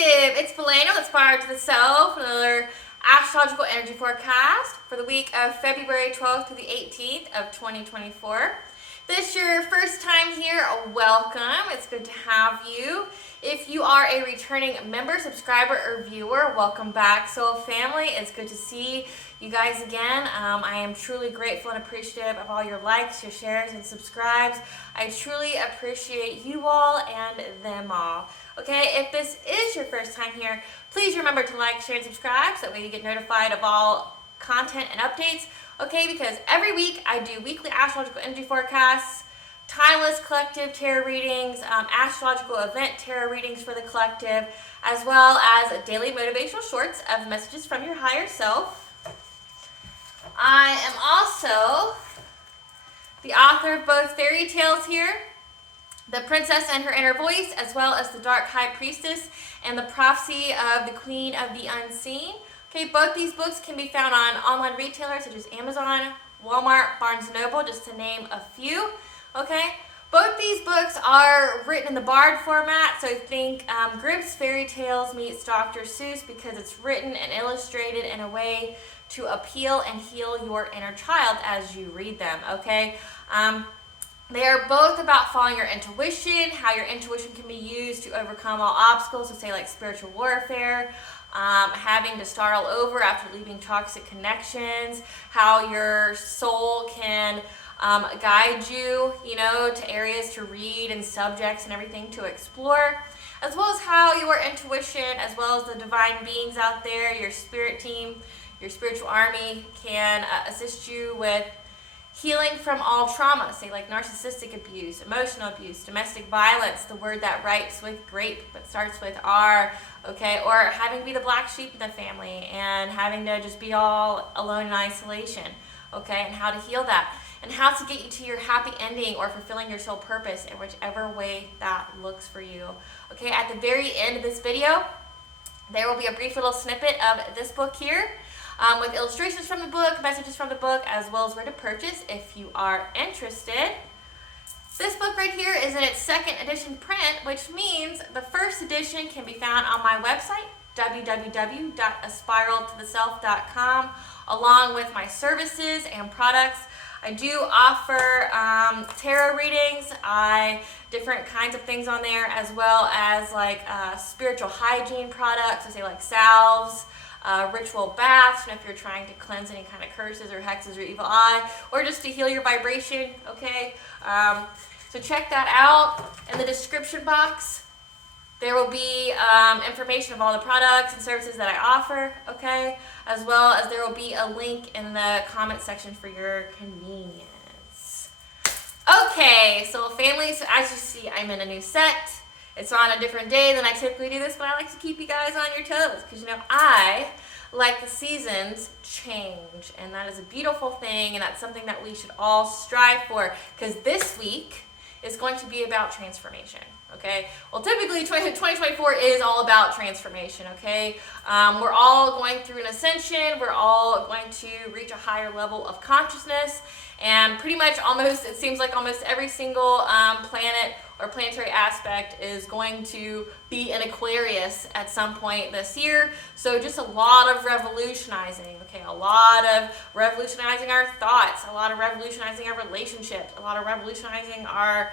Collective, it's Valentine, Aspire to the Self, another astrological energy forecast for the week of February 12th to the 18th of 2024. If this is your first time here, welcome. It's good to have you. If you are a returning member, subscriber, or viewer, welcome back. Soul family, it's good to see you guys again. I am truly grateful and appreciative of all your likes, your shares, and subscribes. I truly appreciate you all and them all. Okay, if this is your first time here, please remember to like, share, and subscribe so that way you get notified of all content and updates. Okay, because every week I do weekly astrological energy forecasts, timeless collective tarot readings, astrological event tarot readings for the collective, as well as daily motivational shorts of messages from your higher self. I am also the author of both fairy tales here, The Princess and Her Inner Voice, as well as The Dark High Priestess and The Prophecy of the Queen of the Unseen. Okay, both these books can be found on online retailers such as Amazon, Walmart, Barnes & Noble, just to name a few. Okay, both these books are written in the Bard format, so think Grimm's Fairy Tales meets Dr. Seuss because it's written and illustrated in a way to appeal and heal your inner child as you read them. Okay. They are both about following your intuition, how your intuition can be used to overcome all obstacles, so say like spiritual warfare, having to start all over after leaving toxic connections, how your soul can guide you, to areas to read and subjects and everything to explore, as well as how your intuition, as well as the divine beings out there, your spirit team, your spiritual army can assist you with healing from all trauma, say like narcissistic abuse, emotional abuse, domestic violence, the word that writes with grape but starts with R, okay, or having to be the black sheep in the family and having to just be all alone in isolation, okay, and how to heal that, and how to get you to your happy ending or fulfilling your soul purpose in whichever way that looks for you. Okay, at the very end of this video, there will be a brief little snippet of this book here, with illustrations from the book, messages from the book, as well as where to purchase if you are interested. This book right here is in its second edition print, which means the first edition can be found on my website, www.aspiraltotheself.com, along with my services and products. I do offer tarot readings, different kinds of things on there, as well as like spiritual hygiene products, so say like salves, ritual baths, if you're trying to cleanse any kind of curses or hexes or evil eye, or just to heal your vibration, okay? So check that out. In the description box, there will be information of all the products and services that I offer, okay? As well as there will be a link in the comment section for your convenience. Okay, so family, so as you see, I'm in a new set. It's on a different day than I typically do this, but I like to keep you guys on your toes because, I like the seasons change, and that is a beautiful thing, and that's something that we should all strive for, because this week is going to be about transformation, okay? Well, typically 2024 is all about transformation, okay? We're all going through an ascension. We're all going to reach a higher level of consciousness, and pretty much it seems like almost every single planet or planetary aspect is going to be in Aquarius at some point this year. So just a lot of revolutionizing, okay? A lot of revolutionizing our thoughts, a lot of revolutionizing our relationships, a lot of revolutionizing our,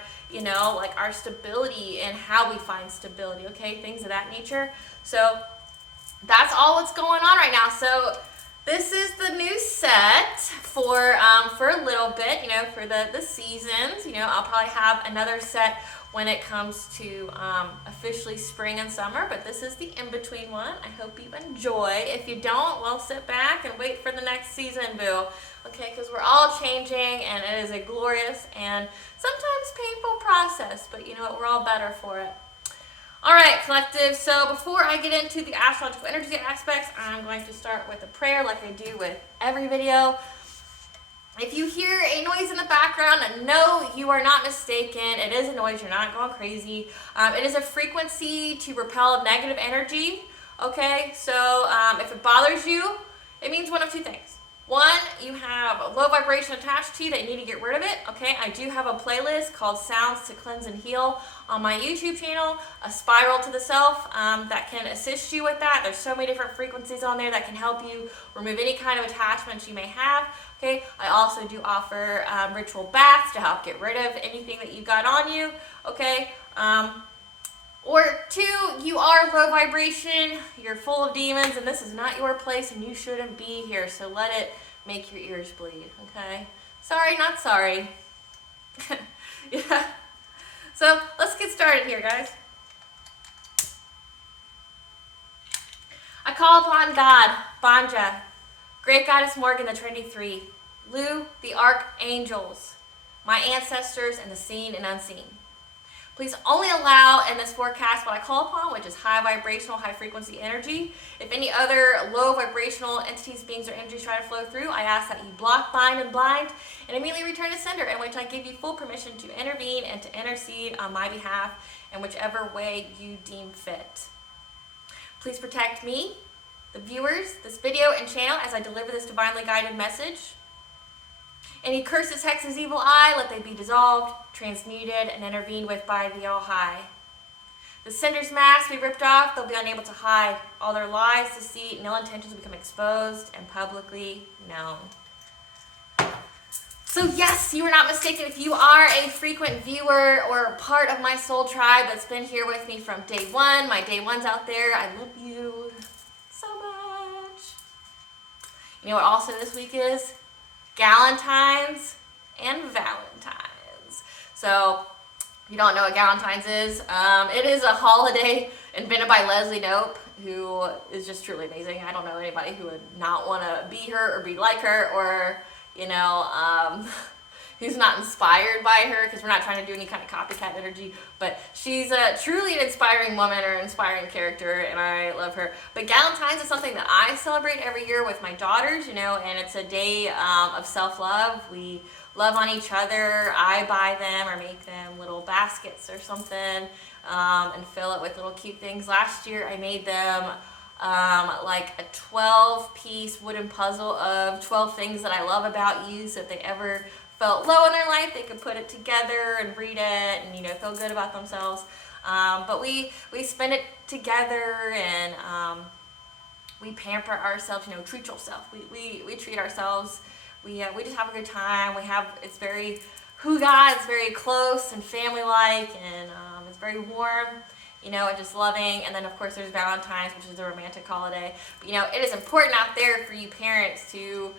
our stability and how we find stability, okay? Things of that nature. So that's all what's going on right now. So this is the new set for a little bit, for the seasons. I'll probably have another set when it comes to officially spring and summer, but this is the in-between one. I hope you enjoy. If you don't, well, sit back and wait for the next season, boo. Okay, because we're all changing, and it is a glorious and sometimes painful process, but you know what, we're all better for it. All right, collective, so before I get into the astrological energy aspects, I'm going to start with a prayer like I do with every video. If you hear a noise in the background, no, you are not mistaken. It is a noise. You're not going crazy. It is a frequency to repel negative energy, okay? So if it bothers you, it means one of two things. One, you have low vibration attached to you that you need to get rid of it. Okay, I do have a playlist called Sounds to Cleanse and Heal on my YouTube channel, a Spiral to the Self, that can assist you with that. There's so many different frequencies on there that can help you remove any kind of attachments you may have. Okay, I also do offer ritual baths to help get rid of anything that you got on you. Okay, or two, you are low vibration, you're full of demons, and this is not your place, and you shouldn't be here, so let it make your ears bleed, okay? Sorry, not sorry. Yeah. So, let's get started here, guys. I call upon God, Banja, Great Goddess Morgan, the Trinity Three, Lu, the Archangels, my ancestors, and the seen and unseen. Please only allow in this forecast what I call upon, which is high vibrational, high frequency energy. If any other low vibrational entities, beings, or energies try to flow through, I ask that you block, bind, and blind, and immediately return to sender, in which I give you full permission to intervene and to intercede on my behalf in whichever way you deem fit. Please protect me, the viewers, this video, and channel as I deliver this divinely guided message. Any curses, hexes, evil eye, let they be dissolved, transmuted, and intervened with by the All-High. The sender's mask be ripped off, they'll be unable to hide. All their lies, deceit, and ill intentions become exposed and publicly known. So yes, you are not mistaken. If you are a frequent viewer or part of my soul tribe that's been here with me from day one, my day ones out there, I love you so much. You know what also this week is? Galentines and Valentines. So, if you don't know what Galentine's is, it is a holiday invented by Leslie Knope, who is just truly amazing. I don't know anybody who would not want to be her or be like her, or, you know, who's not inspired by her, because we're not trying to do any kind of copycat energy, but she's truly an inspiring woman or inspiring character, and I love her. But Galentine's is something that I celebrate every year with my daughters, you know, and it's a day of self-love. We love on each other. I buy them or make them little baskets or something, and fill it with little cute things. Last year I made them like a 12-piece wooden puzzle of 12 things that I love about you, so if they ever felt low in their life, they could put it together and read it and, you know, feel good about themselves. But we spend it together, and we pamper ourselves, you know, treat yourself. We treat ourselves. We just have a good time. It's very hygge, it's very close and family-like, and it's very warm, you know, and just loving. And then, of course, there's Valentine's, which is a romantic holiday. But, you know, it is important out there for you parents to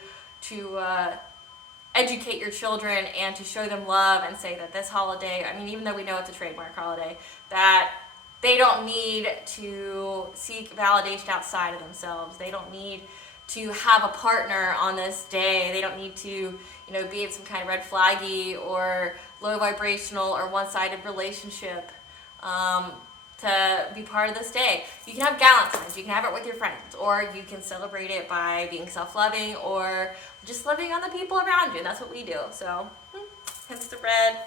educate your children and to show them love and say that this holiday, I mean, even though we know it's a trademark holiday, that they don't need to seek validation outside of themselves. They don't need to have a partner on this day. They don't need to, you know, be in some kind of red flaggy or low vibrational or one-sided relationship to be part of this day. You can have Galentine's, you can have it with your friends, or you can celebrate it by being self-loving or just loving on the people around you, and that's what we do. So, hence the red.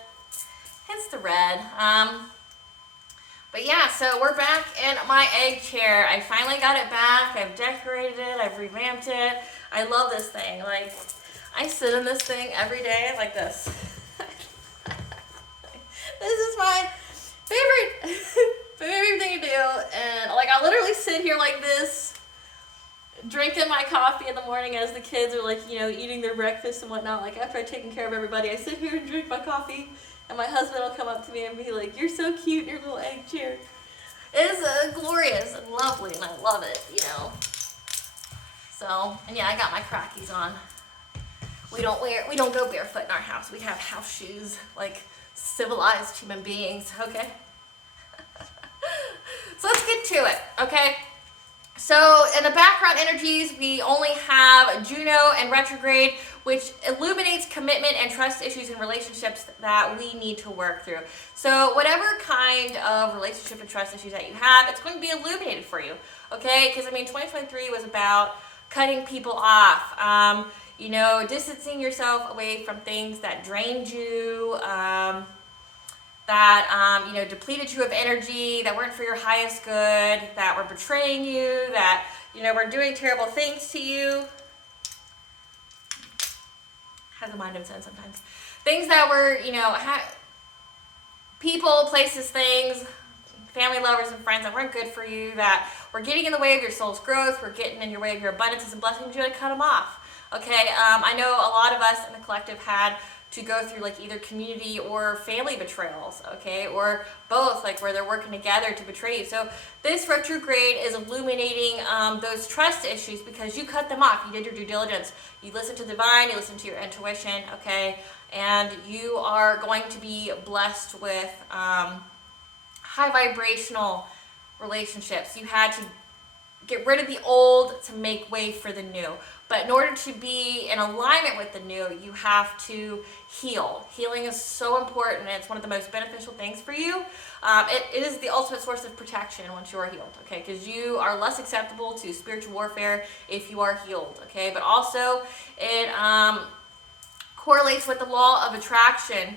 But yeah, so we're back in my egg chair. I finally got it back. I've decorated it, I've revamped it. I love this thing. Like, I sit in this thing every day like this. This is my favorite thing to do, and like I literally sit here like this, drinking my coffee in the morning as the kids are, like, you know, eating their breakfast and whatnot. Like, after I've taken care of everybody, I sit here and drink my coffee, and my husband will come up to me and be like, "You're so cute in your little egg chair." It is glorious and lovely, and I love it, you know. So, and yeah, I got my Crockies on. We don't go barefoot in our house. We have house shoes, like civilized human beings, okay? So let's get to it, okay? So in the background energies, we only have Juno and retrograde, which illuminates commitment and trust issues in relationships that we need to work through. So whatever kind of relationship and trust issues that you have, it's going to be illuminated for you, okay? Because, I mean, 2023 was about cutting people off, you know, distancing yourself away from things that drained you, that, you know, depleted you of energy, that weren't for your highest good, that were betraying you, that, you know, were doing terrible things to you. has a mind of its own sometimes. Things that were, people, places, things, family, lovers, and friends that weren't good for you, that were getting in the way of your soul's growth, were getting in your way of your abundances and blessings, you had to cut them off. Okay, I know a lot of us in the collective had to go through like either community or family betrayals, okay, or both, like where they're working together to betray you. So this retrograde is illuminating those trust issues because you cut them off. You did your due diligence. You listened to the divine, you listened to your intuition, okay, and you are going to be blessed with high vibrational relationships. You had to get rid of the old to make way for the new. But in order to be in alignment with the new, you have to heal. Healing is so important, and it's one of the most beneficial things for you. It is the ultimate source of protection once you are healed, okay? Because you are less acceptable to spiritual warfare if you are healed, okay? But also, it correlates with the law of attraction.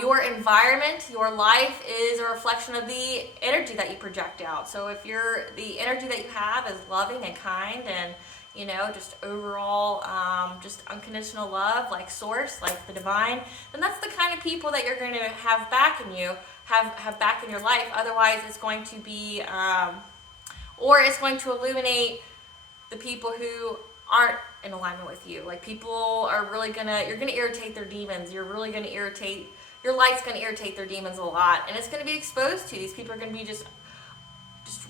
Your environment, your life is a reflection of the energy that you project out. So if the energy that you have is loving and kind and, just overall, just unconditional love, like source, like the divine, then that's the kind of people that you're going to have back in you, have back in your life. Otherwise, it's going to be, or it's going to illuminate the people who aren't in alignment with you. Like people are really you're gonna irritate their demons. You're really gonna irritate, your light's gonna irritate their demons a lot, and it's gonna be exposed to you. These people are gonna be just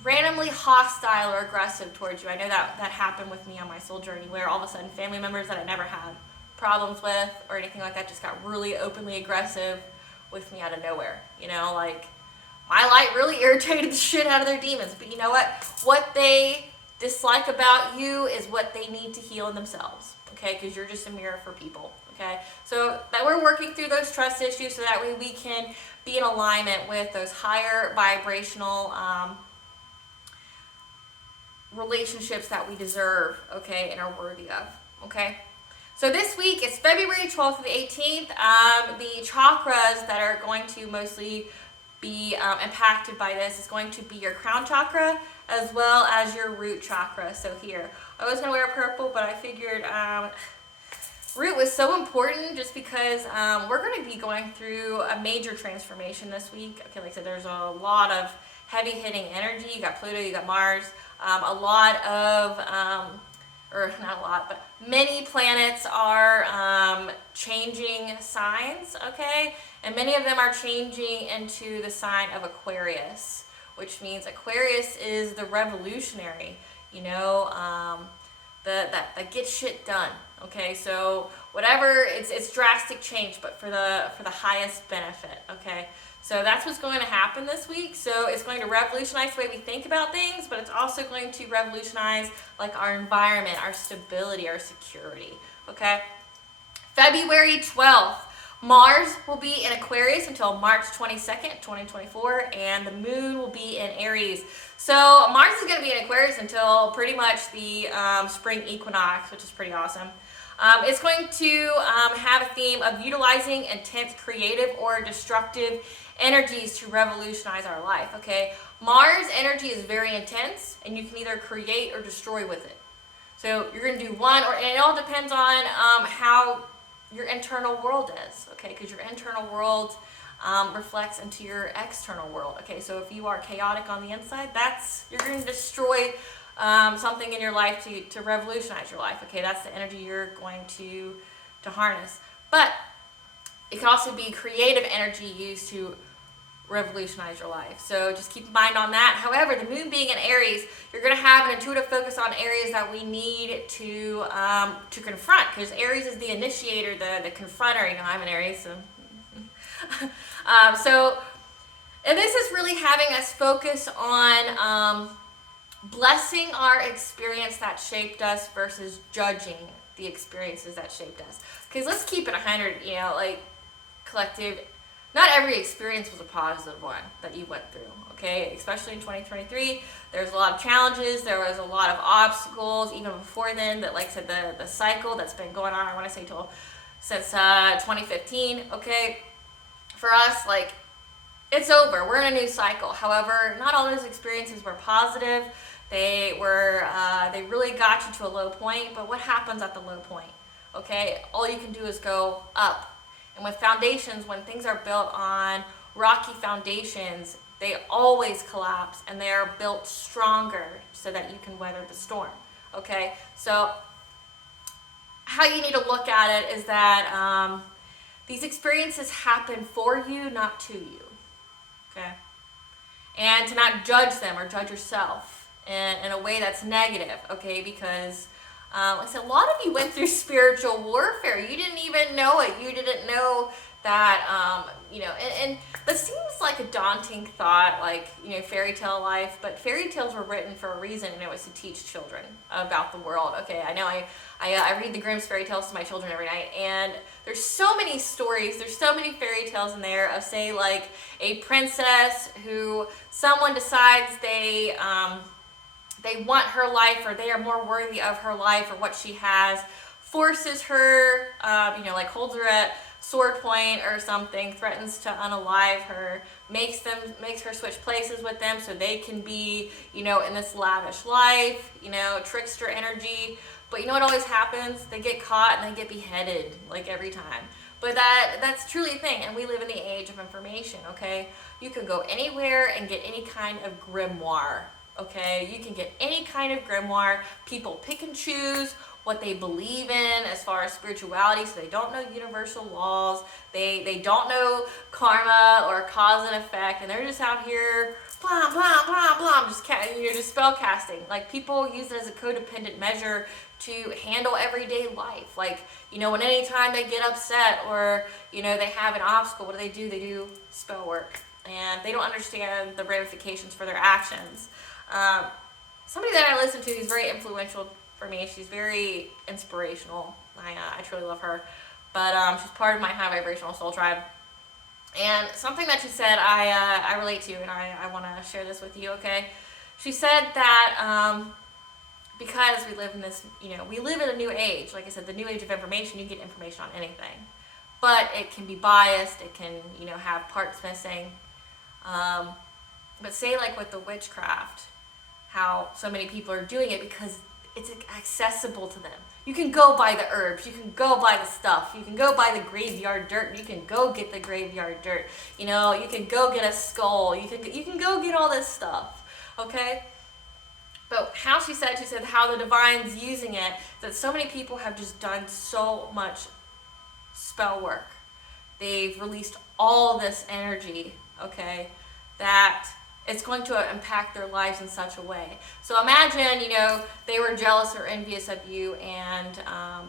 randomly hostile or aggressive towards you. I know that happened with me on my soul journey, where all of a sudden family members that I never had problems with or anything like that just got really openly aggressive with me out of nowhere. Like my light really irritated the shit out of their demons. But you know what? What they dislike about you is what they need to heal in themselves, okay? Because you're just a mirror for people, okay? So that we're working through those trust issues so that way we can be in alignment with those higher vibrational relationships that we deserve, okay, and are worthy of, okay? So this week is February 12th to the 18th. The chakras that are going to mostly be impacted by this is going to be your crown chakra as well as your root chakra. So here, I was going to wear purple, but I figured root was so important just because we're going to be going through a major transformation this week. Okay, like I said, there's a lot of heavy hitting energy. You got Pluto, you got Mars, a lot of, or not a lot, but many planets are changing signs, okay? And many of them are changing into the sign of Aquarius, which means Aquarius is the revolutionary, that gets shit done. Okay, so whatever, it's drastic change, but for the highest benefit. Okay, so that's what's going to happen this week. So it's going to revolutionize the way we think about things, but it's also going to revolutionize like our environment, our stability, our security. Okay, February 12th. Mars will be in Aquarius until March 22nd, 2024, and the moon will be in Aries. So Mars is going to be in Aquarius until pretty much the spring equinox, which is pretty awesome. It's going to have a theme of utilizing intense creative or destructive energies to revolutionize our life, okay? Mars energy is very intense, and you can either create or destroy with it. So you're going to do one, and it all depends on how your internal world is, okay? Because your internal world reflects into your external world, okay? So if you are chaotic on the inside, you're going to destroy something in your life to revolutionize your life, okay? That's the energy you're going to harness. But it can also be creative energy used to revolutionize your life. So just keep in mind on that. However, the moon being in Aries, you're going to have an intuitive focus on areas that we need to confront, because Aries is the initiator, the confronter. I'm an Aries, so and this is really having us focus on blessing our experience that shaped us versus judging the experiences that shaped us. Because let's keep it 100, like collective. Not every experience was a positive one that you went through, okay? Especially in 2023, there's a lot of challenges. There was a lot of obstacles even before then. That, like I said, the cycle that's been going on, I want to say since 2015, okay? For us, like, it's over. We're in a new cycle. However, not all those experiences were positive. They really got you to a low point. But what happens at the low point? okay? All you can do is go up. And with foundations, when things are built on rocky foundations, they always collapse, and they are built stronger so that you can weather the storm, okay? So how you need to look at it is that these experiences happen for you, not to you, okay? And to not judge them or judge yourself in a way that's negative, okay? Because like I said, a lot of you went through spiritual warfare. You didn't even know it. You didn't know that, and that seems like a daunting thought, like, fairy tale life, but fairy tales were written for a reason, and it was to teach children about the world, okay? I know I read the Grimm's fairy tales to my children every night, and there's so many stories, there's so many fairy tales in there of, say, like a princess who someone decides they want her life, or they are more worthy of her life or what she has, forces her, like holds her at sword point or something, threatens to unalive her, makes her switch places with them so they can be, in this lavish life, trickster energy. But you know what always happens? They get caught and they get beheaded, like, every time. But that's truly a thing, and we live in the age of information, okay? You can go anywhere and get any kind of grimoire, okay? You can get any kind of grimoire. People pick and choose what they believe in as far as spirituality, so they don't know universal laws, they don't know karma or cause and effect, and they're just out here blah blah blah blah, just spell casting. Like, people use it as a codependent measure to handle everyday life. Like, when anytime they get upset or they have an obstacle, what do? They do spell work, and they don't understand the ramifications for their actions. Somebody that I listen to who's very influential for me, she's very inspirational. I truly love her, but she's part of my high vibrational soul tribe. And something that she said I relate to, and I want to share this with you, okay? She said that because we live in this, we live in a new age. Like I said, the new age of information, you get information on anything, but it can be biased. It can, have parts missing. But say, like, with the witchcraft, how so many people are doing it because it's accessible to them. You can go buy the herbs, you can go buy the stuff, you can go buy the graveyard dirt, you can go get the graveyard dirt, you can go get a skull, you can go get all this stuff, okay? But how she said how the divine's using it, that so many people have just done so much spell work. They've released all this energy, okay, that it's going to impact their lives in such a way. So imagine, they were jealous or envious of you, and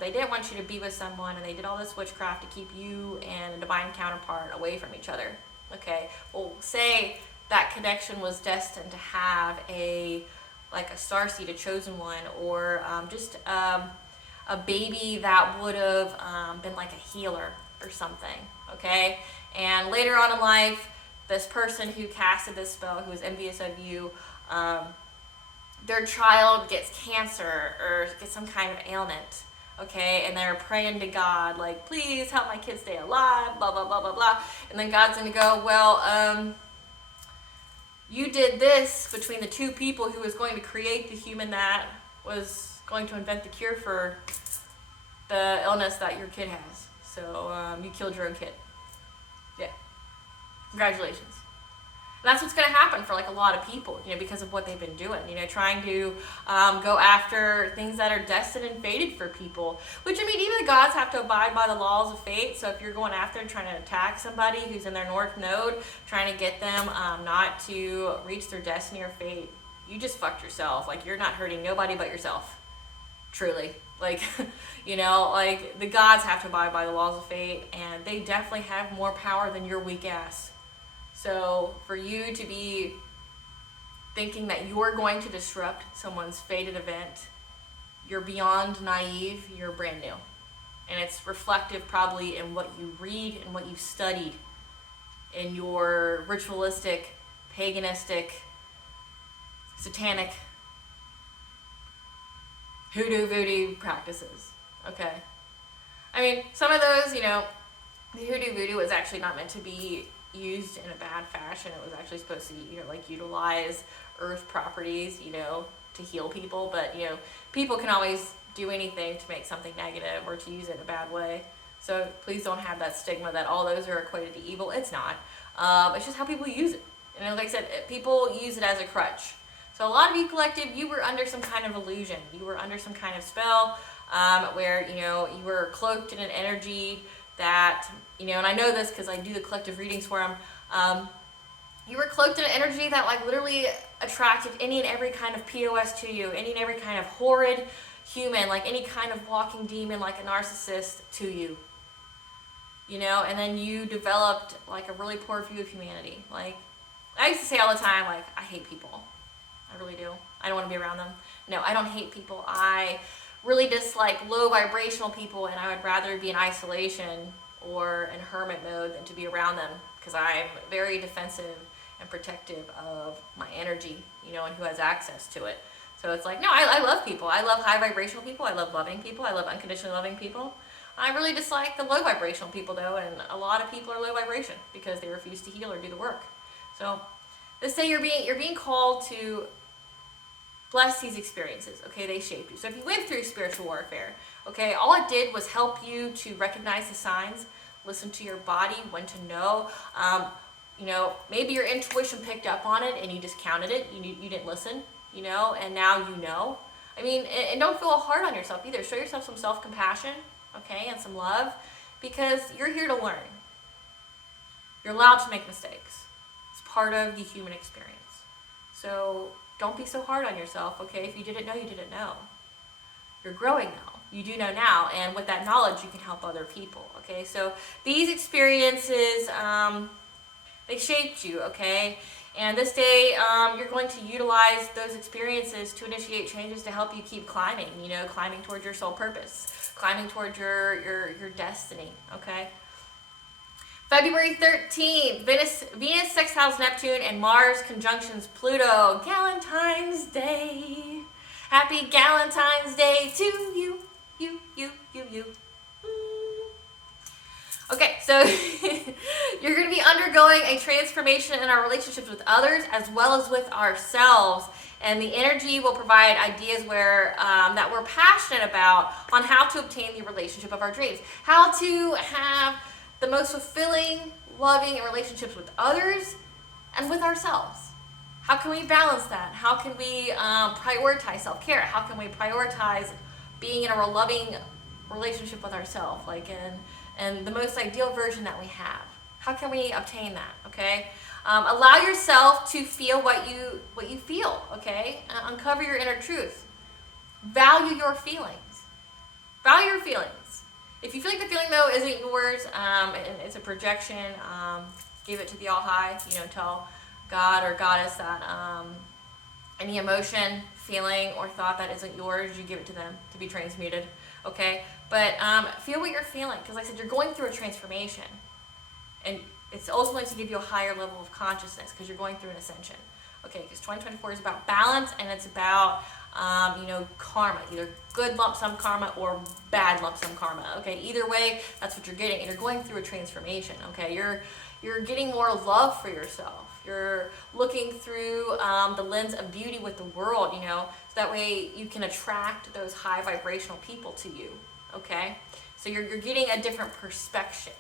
they didn't want you to be with someone, and they did all this witchcraft to keep you and a divine counterpart away from each other. Okay, well, say that connection was destined to have a starseed, a chosen one, or just a baby that would have been like a healer or something. Okay, and later on in life, this person who casted this spell, who was envious of you, their child gets cancer or gets some kind of ailment, okay? And they're praying to God, like, please help my kid stay alive, blah, blah, blah, blah, blah. And then God's going to go, well, you did this between the two people who was going to create the human that was going to invent the cure for the illness that your kid has. So you killed your own kid. Yeah. Congratulations. And that's what's going to happen for, like, a lot of people, because of what they've been doing, trying to go after things that are destined and fated for people, which, even the gods have to abide by the laws of fate. So if you're going after and trying to attack somebody who's in their north node, trying to get them not to reach their destiny or fate, you just fucked yourself. Like, you're not hurting nobody but yourself. Truly. Like, like, the gods have to abide by the laws of fate, and they definitely have more power than your weak ass. So for you to be thinking that you're going to disrupt someone's fated event, you're beyond naive, you're brand new. And it's reflective probably in what you read and what you've studied in your ritualistic, paganistic, satanic, hoodoo voodoo practices, okay? Some of those, the hoodoo voodoo was actually not meant to be used in a bad fashion. It was actually supposed to, utilize earth properties, to heal people. But, people can always do anything to make something negative or to use it in a bad way. So please don't have that stigma that all those are equated to evil. It's not. It's just how people use it. And like I said, people use it as a crutch. So a lot of you collective, you were under some kind of illusion. You were under some kind of spell where, you know, you were cloaked in an energy that, you know, and I know this because I do the collective readings for them. You were cloaked in an energy that like literally attracted any and every kind of POS to you, any and every kind of horrid human, like any kind of walking demon, like a narcissist to you. You know, and then you developed like a really poor view of humanity. Like, I used to say all the time, like, I hate people. I really do. I don't want to be around them. No, I don't hate people. I really dislike low vibrational people, and I would rather be in isolation or in hermit mode than to be around them, because I'm very defensive and protective of my energy, you know, and who has access to it. So it's like, no, I love people. I love high vibrational people. I love loving people. I love unconditionally loving people. I really dislike the low vibrational people though, and a lot of people are low vibration because they refuse to heal or do the work. So let's say you're being called to bless these experiences, okay? They shaped you. So if you went through spiritual warfare, okay, all it did was help you to recognize the signs, listen to your body, when to know. You know, maybe your intuition picked up on it and you discounted it. You didn't listen, you know, and now you know. I mean, and don't feel hard on yourself either. Show yourself some self-compassion, okay, and some love, because you're here to learn. You're allowed to make mistakes. It's part of the human experience. So don't be so hard on yourself, okay? If you didn't know, you didn't know. You're growing now. You do know now, and with that knowledge, you can help other people, okay? So these experiences, they shaped you, okay? And this day, you're going to utilize those experiences to initiate changes to help you keep climbing, you know, climbing towards your soul purpose, climbing towards your destiny, okay? February 13th, Venus sextiles Neptune and Mars conjunctions Pluto. Galentine's Day. Happy Galentine's Day to you. Okay, so you're going to be undergoing a transformation in our relationships with others as well as with ourselves. And the energy will provide ideas that we're passionate about on how to obtain the relationship of our dreams. How to have the most fulfilling, loving relationships with others and with ourselves. How can we balance that? How can we prioritize self-care? How can we prioritize being in a loving relationship with ourselves, like in the most ideal version that we have? How can we obtain that? Okay, allow yourself to feel what you feel. Okay, uncover your inner truth. Value your feelings. Value your feelings. If you feel like the feeling though isn't yours, and it's a projection, give it to the All High. You know, tell God or Goddess that any emotion, feeling, or thought that isn't yours, you give it to them to be transmuted. Okay, but feel what you're feeling, because like I said, you're going through a transformation, and it's ultimately to give you a higher level of consciousness because you're going through an ascension. Okay, because 2024 is about balance, and it's about you know, karma, either good lump sum karma or bad lump sum karma. Okay, either way, that's what you're getting, and you're going through a transformation. Okay, you're getting more love for yourself. You're looking through the lens of beauty with the world, you know, so that way you can attract those high vibrational people to you. Okay, so you're getting a different perspective.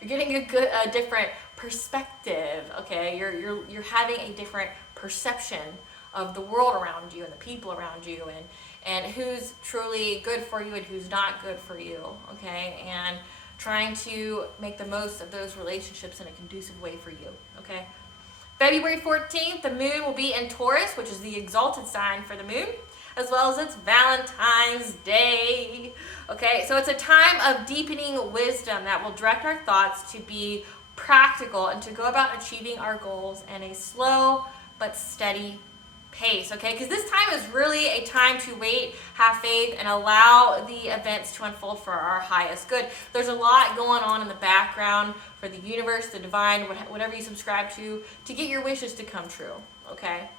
You're getting a different perspective. Okay, you're having a different perception of the world around you and the people around you, and who's truly good for you and who's not good for you. Okay, and trying to make the most of those relationships in a conducive way for you. Okay. February 14th, the moon will be in Taurus, which is the exalted sign for the moon, as well as it's Valentine's Day. Okay, so it's a time of deepening wisdom that will direct our thoughts to be practical and to go about achieving our goals in a slow but steady pace, okay? Because this time is really a time to wait, have faith, and allow the events to unfold for our highest good. There's a lot going on in the background for the universe, the divine, whatever you subscribe to get your wishes to come true, okay?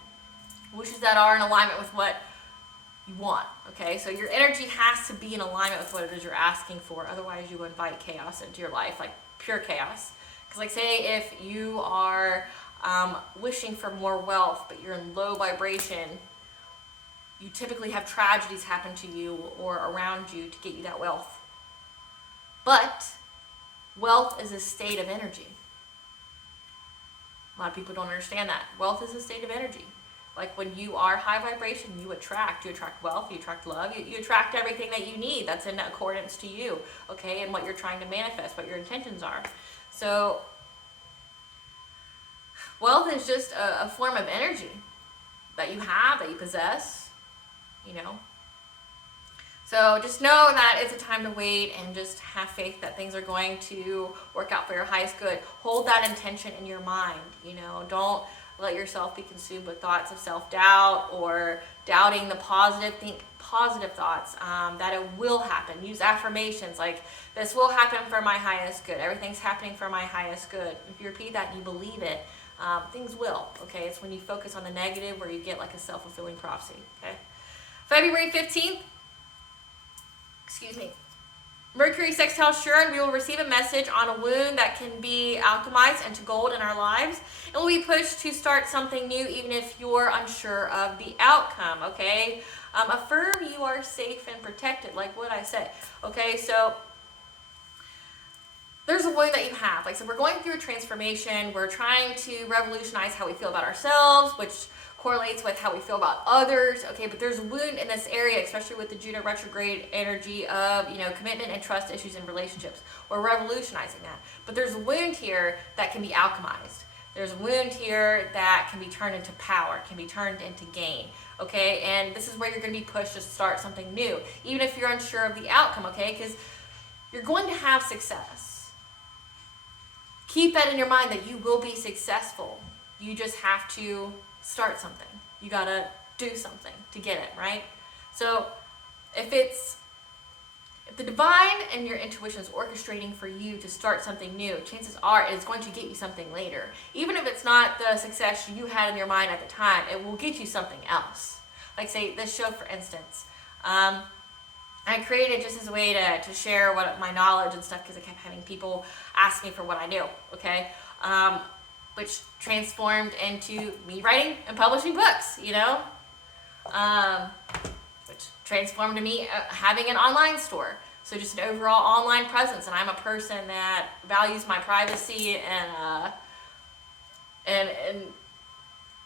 Wishes that are in alignment with what you want, okay? So your energy has to be in alignment with what it is you're asking for. Otherwise, you invite chaos into your life, like pure chaos. Because like say if you are wishing for more wealth, but you're in low vibration, you typically have tragedies happen to you or around you to get you that wealth. But wealth is a state of energy. A lot of people don't understand that. Wealth is a state of energy. Like when you are high vibration, you attract wealth, you attract love, you attract everything that you need that's in accordance to you, okay, and what you're trying to manifest, what your intentions are. So wealth is just a form of energy that you have, that you possess, you know. So just know that it's a time to wait and just have faith that things are going to work out for your highest good. Hold that intention in your mind, you know. Don't let yourself be consumed with thoughts of self-doubt or doubting the positive. Think positive thoughts, that it will happen. Use affirmations like, this will happen for my highest good. Everything's happening for my highest good. If you repeat that and you believe it, things will, okay? It's when you focus on the negative where you get like a self-fulfilling prophecy, okay? February 15th, Mercury sextiles Chiron, we will receive a message on a wound that can be alchemized into gold in our lives. And we'll be pushed to start something new even if you're unsure of the outcome, okay? Affirm you are safe and protected, like what I said, okay? So there's a wound that you have. Like, so we're going through a transformation. We're trying to revolutionize how we feel about ourselves, which correlates with how we feel about others, okay? But there's a wound in this area, especially with the Juno retrograde energy of, you know, commitment and trust issues in relationships. We're revolutionizing that. But there's a wound here that can be alchemized. There's a wound here that can be turned into power, can be turned into gain, okay? And this is where you're going to be pushed to start something new, even if you're unsure of the outcome, okay? Because you're going to have success. Keep that in your mind that you will be successful. You just have to start something. You gotta do something to get it, right? So if the divine and your intuition is orchestrating for you to start something new, chances are it's going to get you something later. Even if it's not the success you had in your mind at the time, it will get you something else. Like say this show, for instance. I created just as a way to share what my knowledge and stuff, because I kept having people ask me for what I knew, okay? Which transformed into me writing and publishing books, you know? Which transformed to me having an online store. So just an overall online presence. And I'm a person that values my privacy and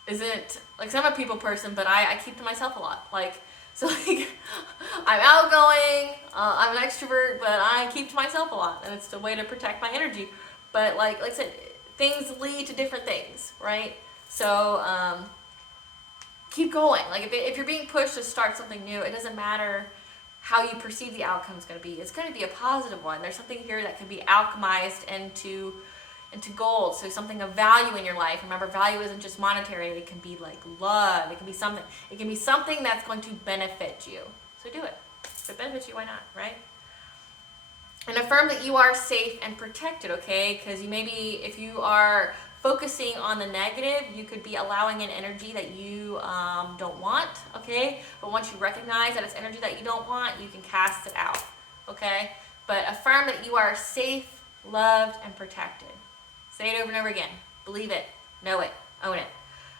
isn't, like, so I'm a people person, but I keep to myself a lot. Like, so like, I'm outgoing, I'm an extrovert, but I keep to myself a lot. And it's a way to protect my energy. But like I said, things lead to different things, right? So keep going. Like if you're being pushed to start something new, it doesn't matter how you perceive the outcome is going to be. It's going to be a positive one. There's something here that can be alchemized into gold. So something of value in your life. Remember, value isn't just monetary. It can be like love. It can be something. It can be something that's going to benefit you. So do it. If it benefits you, why not, right? And affirm that you are safe and protected, okay? Because you maybe, if you are focusing on the negative, you could be allowing an energy that you don't want, okay? But once you recognize that it's energy that you don't want, you can cast it out, okay? But affirm that you are safe, loved, and protected. Say it over and over again. Believe it, know it, own it.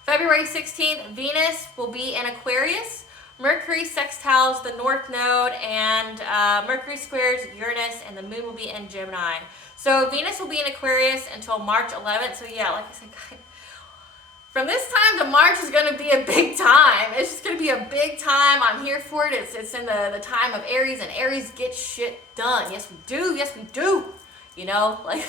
February 16th, Venus will be in Aquarius. Mercury sextiles the North Node, and Mercury squares Uranus, and the Moon will be in Gemini. So Venus will be in Aquarius until March 11th. So yeah, like I said, from this time to March is going to be a big time. It's just going to be a big time. I'm here for it. It's in the time of Aries, and Aries get shit done. Yes, we do. Yes, we do. You know, like,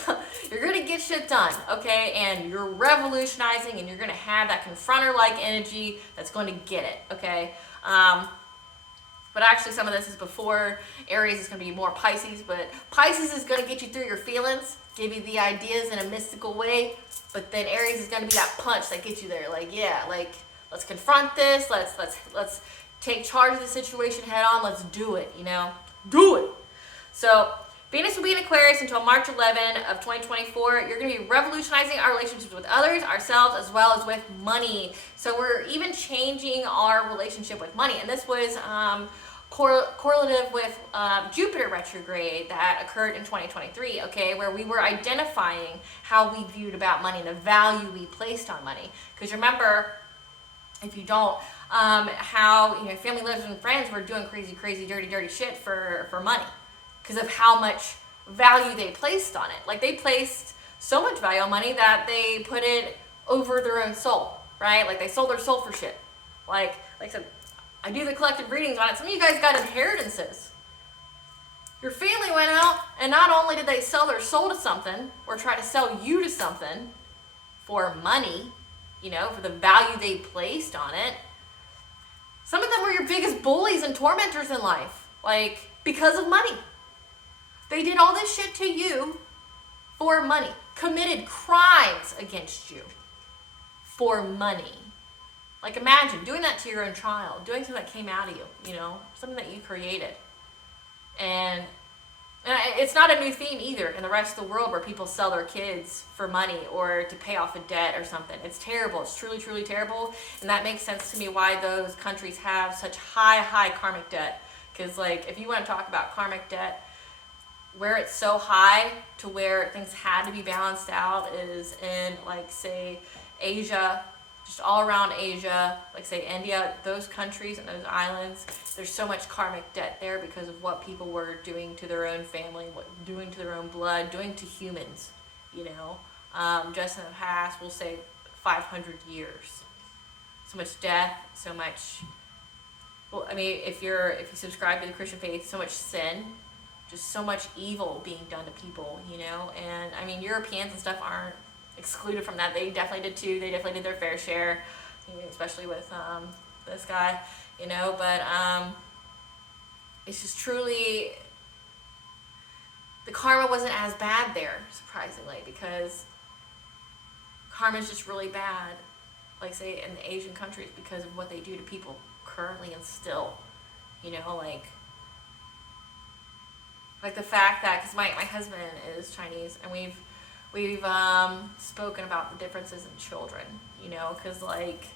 you're going to get shit done, okay? And you're revolutionizing, and you're going to have that confronter-like energy that's going to get it, okay? But actually some of this is before Aries. Is going to be more Pisces, but Pisces is going to get you through your feelings, give you the ideas in a mystical way, but then Aries is going to be that punch that gets you there. Like, yeah, like, let's confront this, let's take charge of the situation head on, let's do it, you know? Do it! So Venus will be in Aquarius until March 11 of 2024. You're going to be revolutionizing our relationships with others, ourselves, as well as with money. So we're even changing our relationship with money. And this was correlative with Jupiter retrograde that occurred in 2023, okay, where we were identifying how we viewed about money and the value we placed on money. Because remember, if you don't, how, you know, family, relatives, and friends were doing crazy, crazy, dirty, dirty shit for money because of how much value they placed on it. Like, they placed so much value on money that they put it over their own soul, right? Like, they sold their soul for shit. Like I said, I do the collective readings on it. Some of you guys got inheritances. Your family went out, and not only did they sell their soul to something or try to sell you to something for money, you know, for the value they placed on it, some of them were your biggest bullies and tormentors in life, like, because of money. They did all this shit to you for money, committed crimes against you for money. Like, imagine doing that to your own child, doing something that came out of you, you know, something that you created. And it's not a new theme either in the rest of the world where people sell their kids for money or to pay off a debt or something. It's terrible. It's truly, truly terrible. And that makes sense to me why those countries have such high karmic debt. Because, like, if you want to talk about karmic debt, where it's so high to where things had to be balanced out is in, like, say, Asia, just all around Asia, like, say, India, those countries and those islands. There's so much karmic debt there because of what people were doing to their own family, doing to their own blood, doing to humans, you know, just in the past, we'll say 500 years. So much death, so much, well, I mean, if you subscribe to the Christian faith, so much sin, just so much evil being done to people, you know. And I mean, Europeans and stuff aren't excluded from that. They definitely did too. They definitely did their fair share, you know, especially with this guy, you know. But it's just truly, the karma wasn't as bad there, surprisingly, because karma is just really bad, like, say, in the Asian countries because of what they do to people currently and still, you know, like the fact that, because my husband is Chinese, and we've spoken about the differences in children, you know, because, like,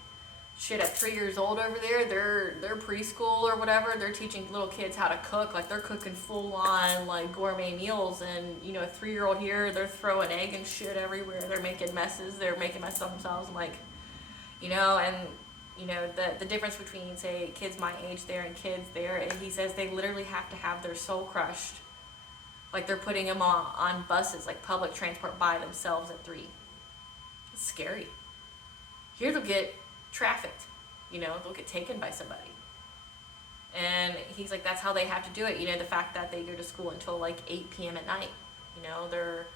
shit, at 3 years old over there, they're preschool or whatever, they're teaching little kids how to cook, like, they're cooking full-on, like, gourmet meals, and, you know, a 3-year-old here, they're throwing egg and shit everywhere, they're making messes of themselves, and, like, you know, and, you know, the difference between, say, kids my age there and kids there, and he says they literally have to have their soul crushed. Like, they're putting them on buses, like public transport, by themselves at 3. It's scary. Here they'll get trafficked, you know, they'll get taken by somebody. And he's like, that's how they have to do it. You know, the fact that they go to school until like 8 p.m. at night. You know, they're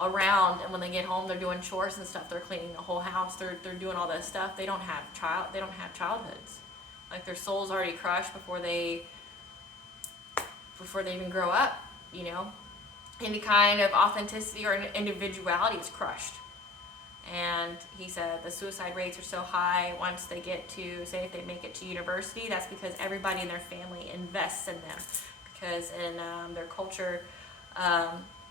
around, and when they get home, they're doing chores and stuff. They're cleaning the whole house. They're doing all this stuff. They don't have childhoods. Like, their soul's already crushed before they even grow up, you know. Any kind of authenticity or individuality is crushed. And he said the suicide rates are so high once they get to, say, if they make it to university, that's because everybody in their family invests in them. Because in their culture,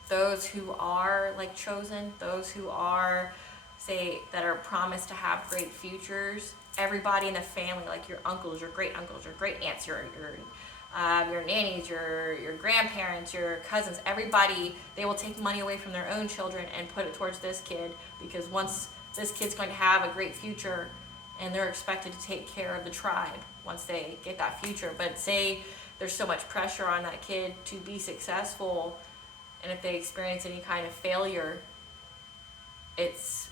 those who are, like, chosen, those who are, say, that are promised to have great futures, everybody in the family, like your uncles, your great uncles, your great aunts, your nannies, your grandparents, your cousins, everybody, they will take money away from their own children and put it towards this kid, because once this kid's going to have a great future, and they're expected to take care of the tribe once they get that future. But say there's so much pressure on that kid to be successful, and if they experience any kind of failure, it's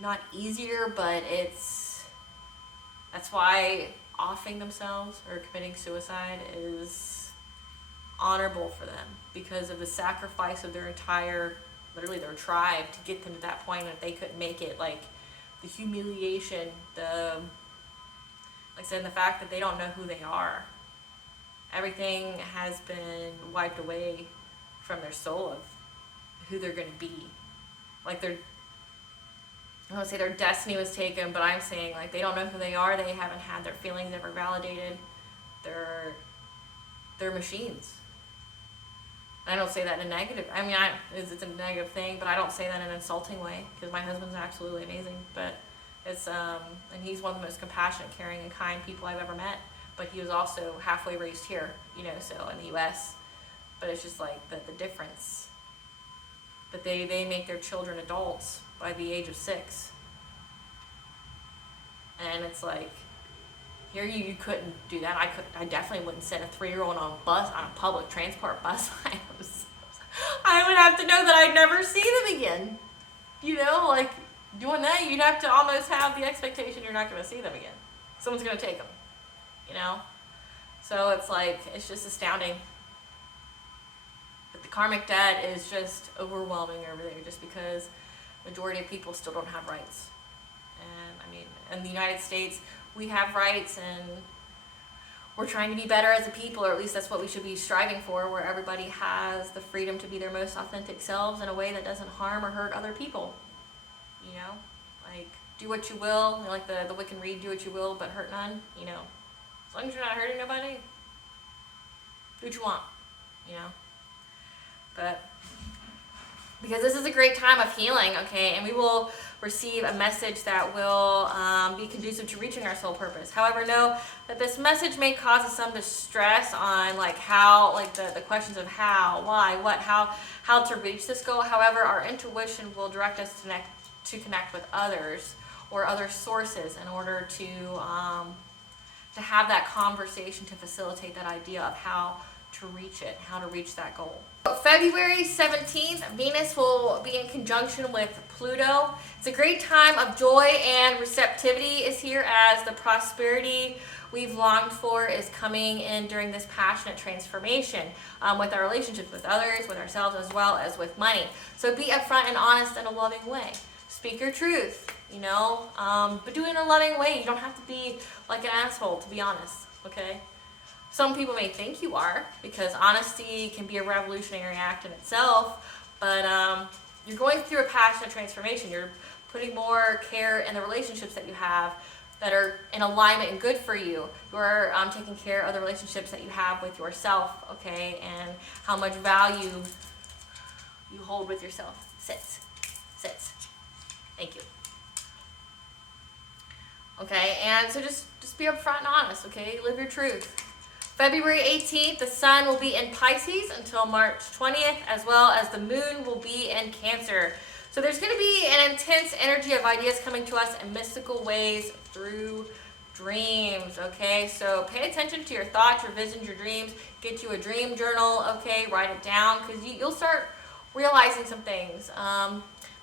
not easier, but that's why offing themselves or committing suicide is honorable for them, because of the sacrifice of their entire, literally their tribe, to get them to that point. And if they couldn't make it, like, the humiliation, like I said, the fact that they don't know who they are, everything has been wiped away from their soul of who they're going to be. Like, I don't want to say their destiny was taken, but I'm saying, like, they don't know who they are. They haven't had their feelings ever validated. They're machines. I don't say that in a negative, I mean, it's a negative thing, but I don't say that in an insulting way, because my husband's absolutely amazing. But it's, and he's one of the most compassionate, caring, and kind people I've ever met. But he was also halfway raised here, you know, so in the U.S. But it's just like the difference. But they make their children adults by the age of 6. And it's like, here you couldn't do that. I definitely wouldn't send a 3-year-old on a public transport bus. I would have to know that I'd never see them again. You know, like doing that, you'd have to almost have the expectation you're not going to see them again. Someone's going to take them, you know? So it's like, it's just astounding. But the karmic debt is just overwhelming over there just because majority of people still don't have rights. And I mean, in the United States, we have rights, and we're trying to be better as a people, or at least that's what we should be striving for, where everybody has the freedom to be their most authentic selves in a way that doesn't harm or hurt other people. You know, like, do what you will, you know, like the Wiccan Reed, do what you will, but hurt none, you know. As long as you're not hurting nobody, do what you want, you know. But because this is a great time of healing, okay, and we will receive a message that will be conducive to reaching our soul purpose. However, know that this message may cause us some distress on like how, like the questions of how, why, what, how to reach this goal. However, our intuition will direct us to connect with others or other sources in order to have that conversation to facilitate that idea of how to reach it, how to reach that goal. February 17th, Venus will be in conjunction with Pluto. It's a great time of joy and receptivity is here as the prosperity we've longed for is coming in during this passionate transformation with our relationships with others, with ourselves, as well as with money. So be upfront and honest in a loving way. Speak your truth, you know, but do it in a loving way. You don't have to be like an asshole, to be honest, okay? Some people may think you are, because honesty can be a revolutionary act in itself, but you're going through a passionate transformation. You're putting more care in the relationships that you have that are in alignment and good for you. You're taking care of the relationships that you have with yourself, okay, and how much value you hold with yourself. Sit. Thank you. Okay, and so just be upfront and honest, okay? Live your truth. February 18th, the sun will be in Pisces until March 20th, as well as the moon will be in Cancer. So there's going to be an intense energy of ideas coming to us in mystical ways through dreams, okay? So pay attention to your thoughts, your visions, your dreams. Get you a dream journal, okay? Write it down, because you'll start realizing some things.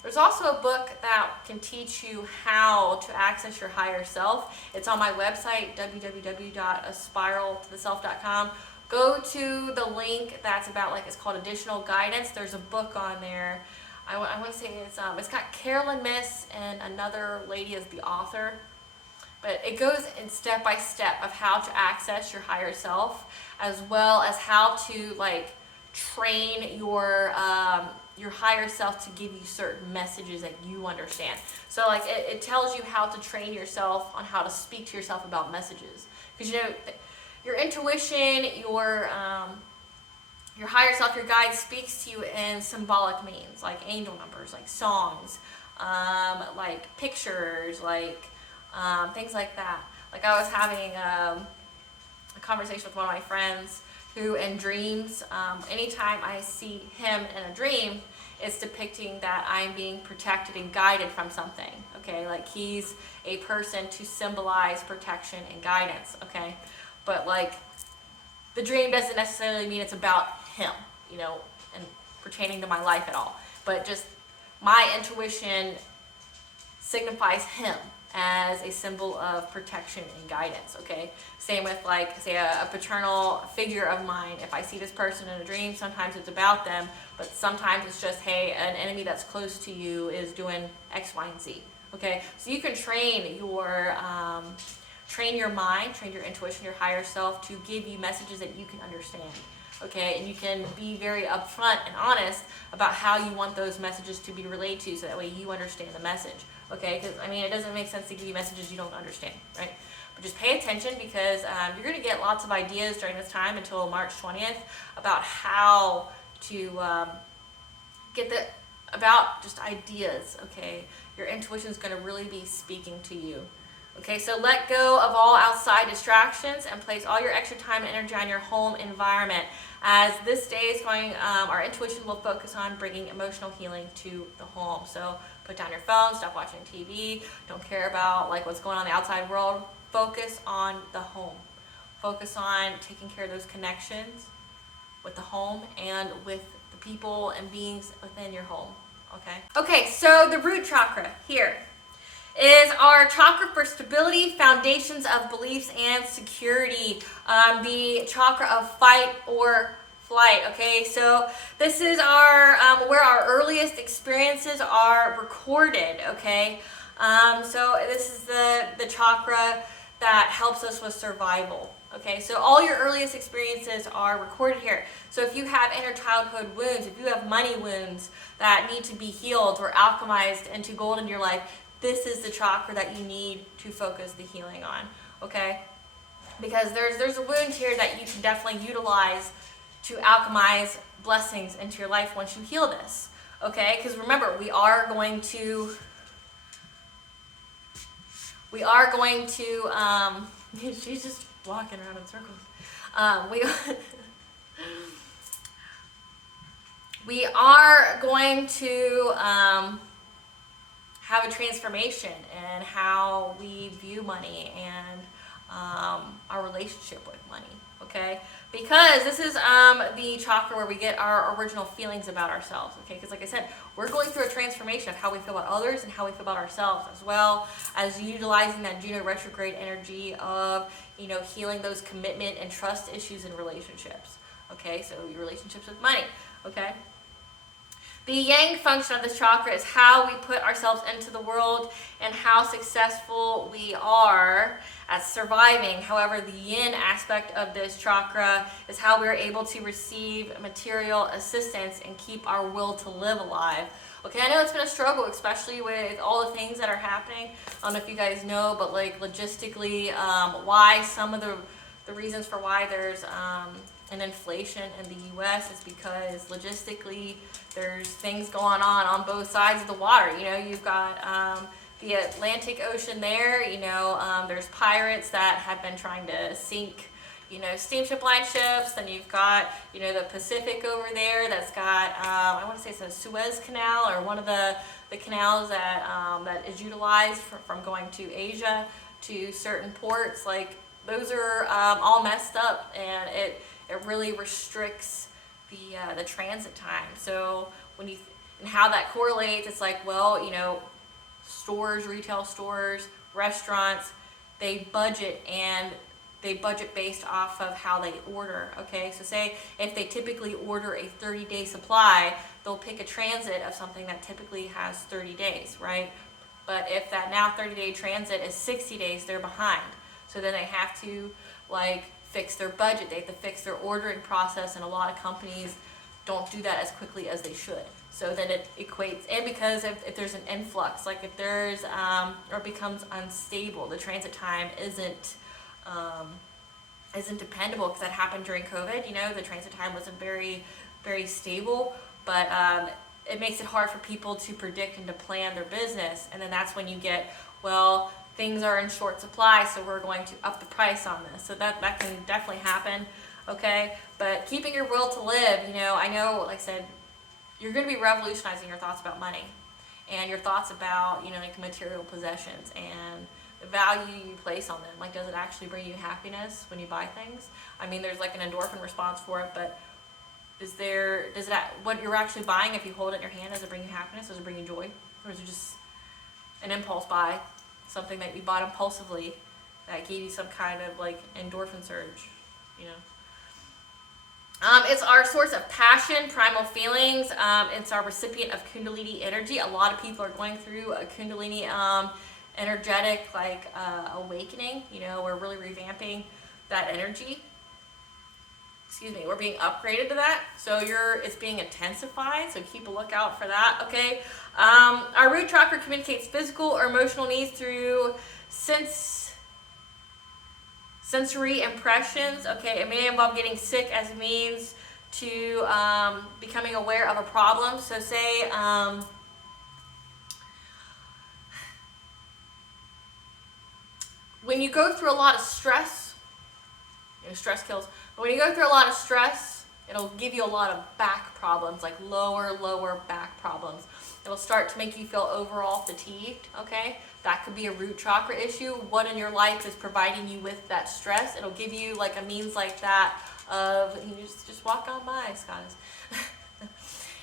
There's also a book that can teach you how to access your higher self. It's on my website, www.aspiraltotheself.com. Go to the link that's about, like, it's called Additional Guidance. There's a book on there. I want to say it's got Carolyn Miss and another lady as the author. But it goes in step by step of how to access your higher self, as well as how to, like, train your higher self to give you certain messages that you understand. So like it tells you how to train yourself on how to speak to yourself about messages, because you know your intuition, your higher self, your guide speaks to you in symbolic means, like angel numbers, like songs, like pictures, like things like that. Like I was having a conversation with one of my friends who in dreams, anytime I see him in a dream, it's depicting that I'm being protected and guided from something, okay? Like he's a person to symbolize protection and guidance, okay? But like the dream doesn't necessarily mean it's about him, you know, and pertaining to my life at all. But just my intuition signifies him as a symbol of protection and guidance, okay? Same with, like, say a paternal figure of mine. If I see this person in a dream, sometimes it's about them, but sometimes it's just, hey, an enemy that's close to you is doing X, Y, and Z, okay? So you can train your mind, train your intuition, your higher self to give you messages that you can understand, okay? And you can be very upfront and honest about how you want those messages to be relayed to you, so that way you understand the message. Okay, because I mean, it doesn't make sense to give you messages you don't understand, right? But just pay attention, because you're going to get lots of ideas during this time until March 20th about how to about just ideas, okay? Your intuition is going to really be speaking to you. Okay, so let go of all outside distractions and place all your extra time and energy on your home environment. As this day is going, our intuition will focus on bringing emotional healing to the home. So put down your phone, stop watching TV, don't care about like what's going on in the outside world. Focus on the home. Focus on taking care of those connections with the home and with the people and beings within your home. Okay, so the root chakra here is our chakra for stability, foundations of beliefs, and security. The chakra of fight or flight. Okay, so this is our where our earliest experiences are recorded. Okay, so this is the chakra that helps us with survival. Okay, so all your earliest experiences are recorded here. So if you have inner childhood wounds, if you have money wounds that need to be healed or alchemized into gold in your life, this is the chakra that you need to focus the healing on. Okay, because there's a wound here that you can definitely utilize to alchemize blessings into your life once you heal this. Okay, because remember, we are going to she's just walking around in circles. We are going to have a transformation in how we view money and our relationship with money. Okay, because this is the chakra where we get our original feelings about ourselves. Okay, because like I said, we're going through a transformation of how we feel about others and how we feel about ourselves, as well as utilizing that Juno retrograde energy of, you know, healing those commitment and trust issues in relationships. Okay, so your relationships with money. Okay. The yang function of this chakra is how we put ourselves into the world and how successful we are at surviving. However, the yin aspect of this chakra is how we're able to receive material assistance and keep our will to live alive. Okay, I know it's been a struggle, especially with all the things that are happening. I don't know if you guys know, but like logistically, why some of the reasons for why there's an inflation in the U.S. is because logistically there's things going on both sides of the water. You know, you've got the Atlantic Ocean there. You know, there's pirates that have been trying to sink, you know, steamship line ships. Then you've got, you know, the Pacific over there that's got, I want to say it's a Suez Canal, or one of the canals that is utilized from going to Asia to certain ports. Like, those are all messed up, and it really restricts the transit time. So when you and how that correlates, it's like, well, you know, stores, retail stores, restaurants, they budget based off of how they order. Okay, so say if they typically order a 30-day supply, they'll pick a transit of something that typically has 30 days, right? But if that now 30-day transit is 60 days, they're behind. So then they have to like fix their budget, they have to fix their ordering process, and a lot of companies don't do that as quickly as they should. So then it equates, and because if there's an influx, like if there's, or it becomes unstable, the transit time isn't dependable, because that happened during COVID. You know, the transit time wasn't very, very stable, but it makes it hard for people to predict and to plan their business. And then that's when you get, well, things are in short supply, so we're going to up the price on this. So that can definitely happen, okay? But keeping your will to live, you know, I know, like I said, you're going to be revolutionizing your thoughts about money and your thoughts about, you know, like material possessions and the value you place on them. Like, does it actually bring you happiness when you buy things? I mean, there's like an endorphin response for it, but what you're actually buying, if you hold it in your hand, does it bring you happiness? Does it bring you joy? Or is it just an impulse buy? Something that you bought impulsively that gave you some kind of like endorphin surge, you know. It's our source of passion, primal feelings. It's our recipient of Kundalini energy. A lot of people are going through a Kundalini energetic like awakening. You know, we're really revamping that energy. Excuse me, we're being upgraded to that. So it's being intensified, so keep a lookout for that, okay? Our root chakra communicates physical or emotional needs through sensory impressions, okay? It may involve getting sick as a means to becoming aware of a problem. So say, when you go through a lot of stress, you know, stress kills. But when you go through a lot of stress, it'll give you a lot of back problems, like lower back problems. It'll start to make you feel overall fatigued, okay? That could be a root chakra issue. What in your life is providing you with that stress? It'll give you like a means like that of, you just walk on by, Scottis.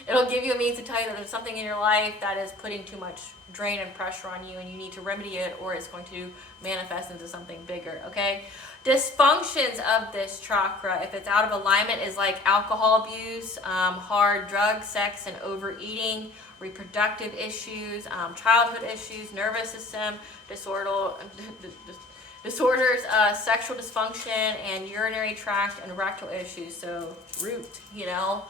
It'll give you a means to tell you that there's something in your life that is putting too much drain and pressure on you and you need to remedy it, or it's going to manifest into something bigger, okay? Dysfunctions of this chakra, if it's out of alignment, is like alcohol abuse, hard drugs, sex and overeating, reproductive issues, childhood issues, nervous system disorders, sexual dysfunction, and urinary tract and rectal issues. So root, you know.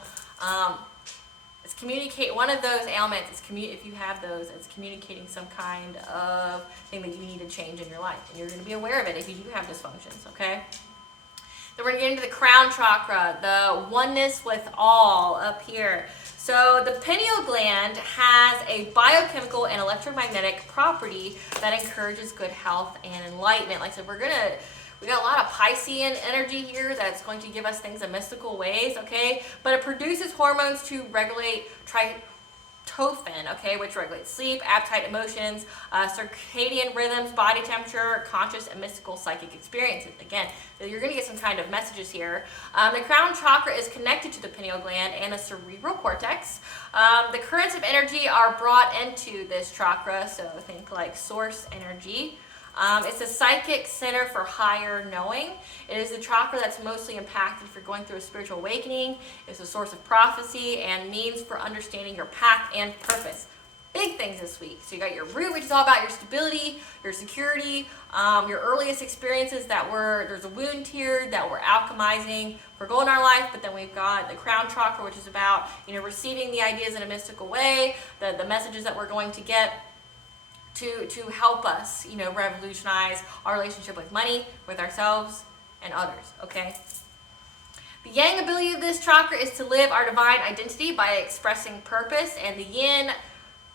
It's communicate. One of those ailments is if you have those, it's communicating some kind of thing that you need to change in your life, and you're going to be aware of it if you do have dysfunctions. Okay. Then we're going to get into the crown chakra, the oneness with all up here. So the pineal gland has a biochemical and electromagnetic property that encourages good health and enlightenment. Like I said, we got a lot of Piscean energy here that's going to give us things in mystical ways, okay? But it produces hormones to regulate tryptophan, okay, which regulates sleep, appetite, emotions, circadian rhythms, body temperature, conscious and mystical psychic experiences. Again, so you're going to get some kind of messages here. The crown chakra is connected to the pineal gland and the cerebral cortex. The currents of energy are brought into this chakra, so think like source energy. It's a psychic center for higher knowing. It is the chakra that's mostly impacted for going through a spiritual awakening. It's a source of prophecy and means for understanding your path and purpose. Big things this week. So you got your root, which is all about your stability, your security, your earliest experiences there's a wound here that we're alchemizing for goal in our life. But then we've got the crown chakra, which is about, receiving the ideas in a mystical way, the messages that we're going to get to help us, revolutionize our relationship with money, with ourselves, and others, okay? The yang ability of this chakra is to live our divine identity by expressing purpose, and the yin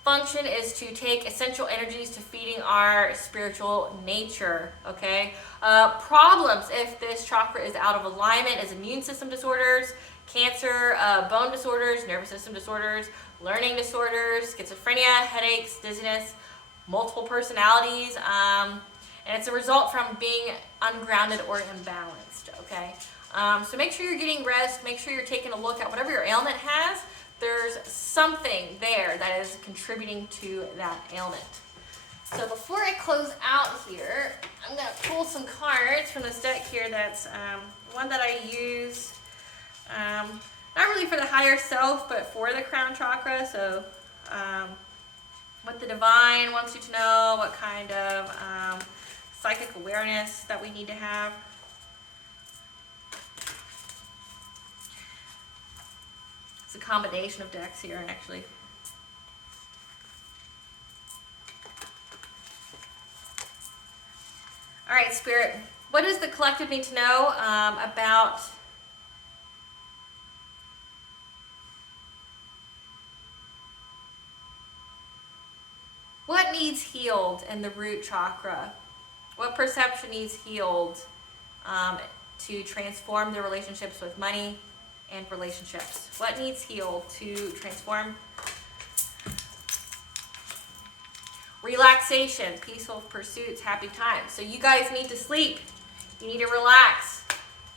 function is to take essential energies to feeding our spiritual nature, okay? Problems if this chakra is out of alignment is immune system disorders, cancer, bone disorders, nervous system disorders, learning disorders, schizophrenia, headaches, dizziness, multiple personalities, and it's a result from being ungrounded or imbalanced, okay? So make sure you're getting rest, make sure you're taking a look at whatever your ailment has. There's something there that is contributing to that ailment. So before I close out here, I'm going to pull some cards from this deck here that's one that I use, not really for the higher self, but for the crown chakra, so what the divine wants you to know, what kind of psychic awareness that we need to have. It's a combination of decks here, actually. All right, Spirit, what does the collective need to know about what needs healed in the root chakra? What perception needs healed to transform the relationships with money and relationships? What needs healed to transform? Relaxation, peaceful pursuits, happy times. So you guys need to sleep. You need to relax,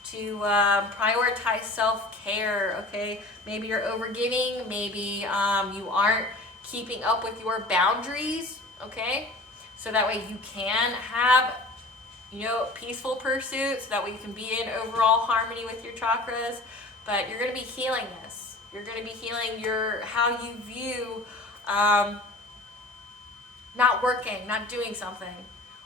to prioritize self-care, okay? Maybe you're overgiving. Maybe you aren't keeping up with your boundaries, okay? So that way you can have, peaceful pursuits, so that way you can be in overall harmony with your chakras. But you're going to be healing this. You're going to be healing how you view not working, not doing something.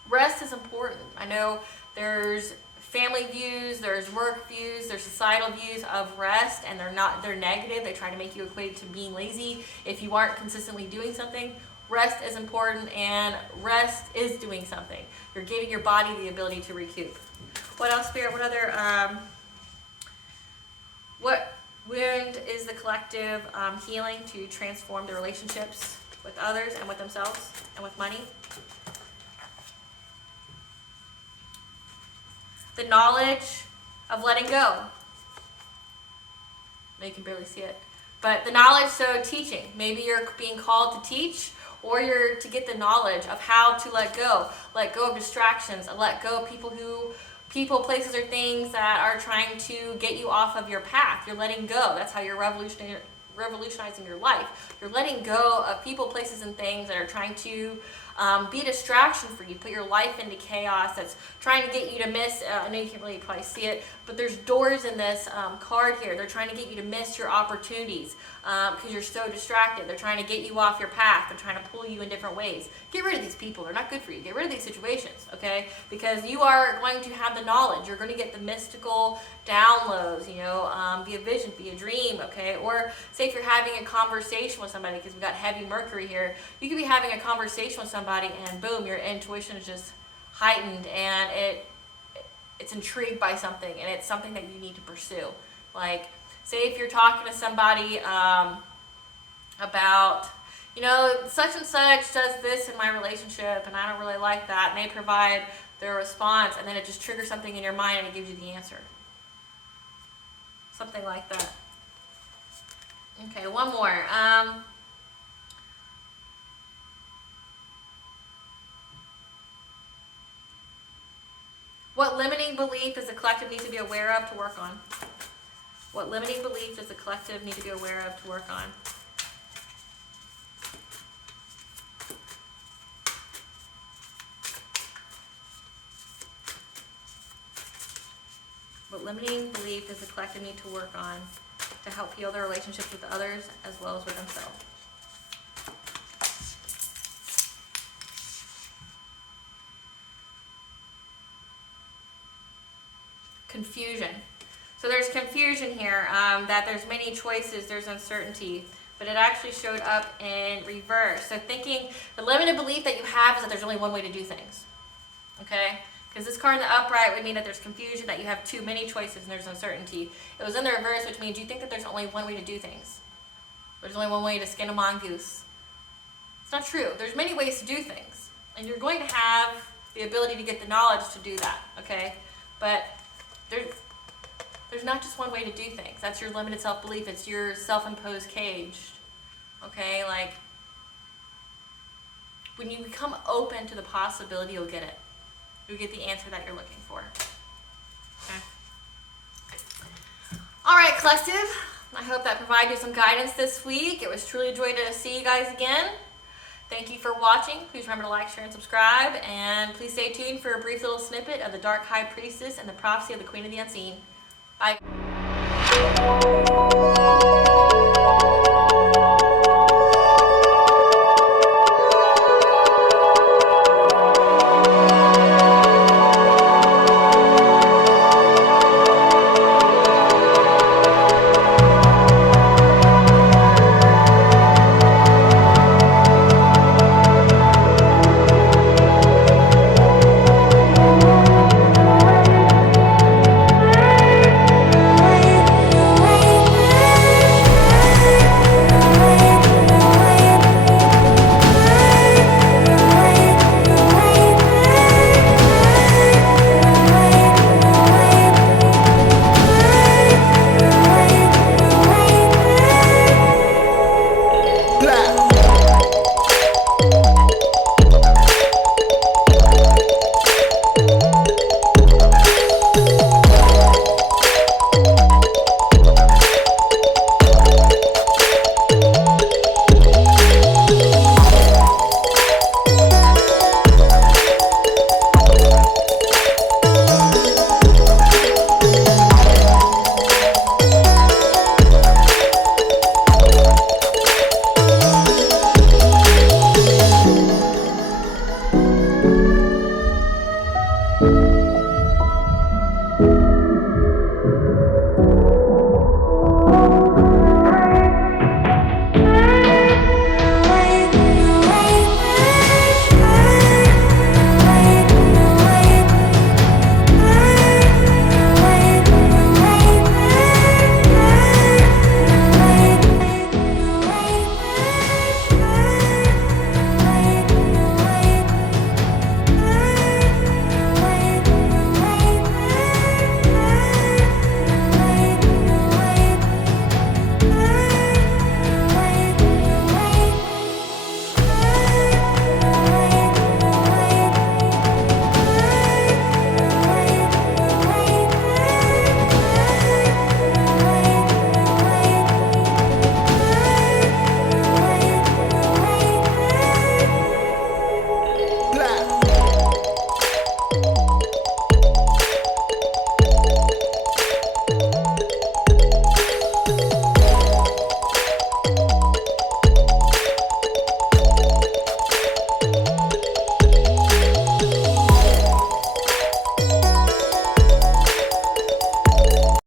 Rest is important. I know there's family views, there's work views, there's societal views of rest, and they're negative. They try to make you equate it to being lazy if you aren't consistently doing something. Rest is important, and rest is doing something. You're giving your body the ability to recoup. What else, Spirit? What other, what wound is the collective healing to transform the relationships with others and with themselves and with money? The knowledge of letting go. No, you can barely see it. But the knowledge, so teaching. Maybe you're being called to teach, or you're to get the knowledge of how to let go of distractions, and let go of people, places, or things that are trying to get you off of your path. You're letting go. That's how you're revolutionizing your life. You're letting go of people, places, and things that are trying to be a distraction for you, put your life into chaos, that's trying to get you to miss, I know you can't really probably see it, but there's doors in this card here. They're trying to get you to miss your opportunities because you're so distracted. They're trying to get you off your path. They're trying to pull you in different ways. Get rid of these people. They're not good for you. Get rid of these situations, okay? Because you are going to have the knowledge. You're going to get the mystical downloads, be a vision, be a dream, okay? Or say if you're having a conversation with somebody, because we've got heavy Mercury here, you could be having a conversation with somebody and boom, your intuition is just heightened and it's intrigued by something, and it's something that you need to pursue. Like, say if you're talking to somebody about, such and such does this in my relationship and I don't really like that, and they provide their response, and then it just triggers something in your mind and it gives you the answer. Something like that. Okay, one more. What limiting belief does the collective need to be aware of to work on? What limiting belief does the collective need to be aware of to work on? What limiting belief does the collective need to work on to help heal their relationships with others as well as with themselves? Confusion. So there's confusion here, that there's many choices, there's uncertainty, but it actually showed up in reverse. So thinking, the limited belief that you have is that there's only one way to do things, okay? Because this card in the upright would mean that there's confusion, that you have too many choices, and there's uncertainty. It was in the reverse, which means you think that there's only one way to do things. There's only one way to skin a mongoose. It's not true. There's many ways to do things, and you're going to have the ability to get the knowledge to do that, okay? But there's not just one way to do things. That's your limited self-belief. It's your self-imposed cage, okay? Like, when you become open to the possibility, you'll get it. You'll get the answer that you're looking for, okay? All right, collective. I hope that provided you some guidance this week. It was truly a joy to see you guys again. Thank you for watching. Please remember to like, share, and subscribe. And please stay tuned for a brief little snippet of the Dark High Priestess and the prophecy of the Queen of the Unseen. Bye.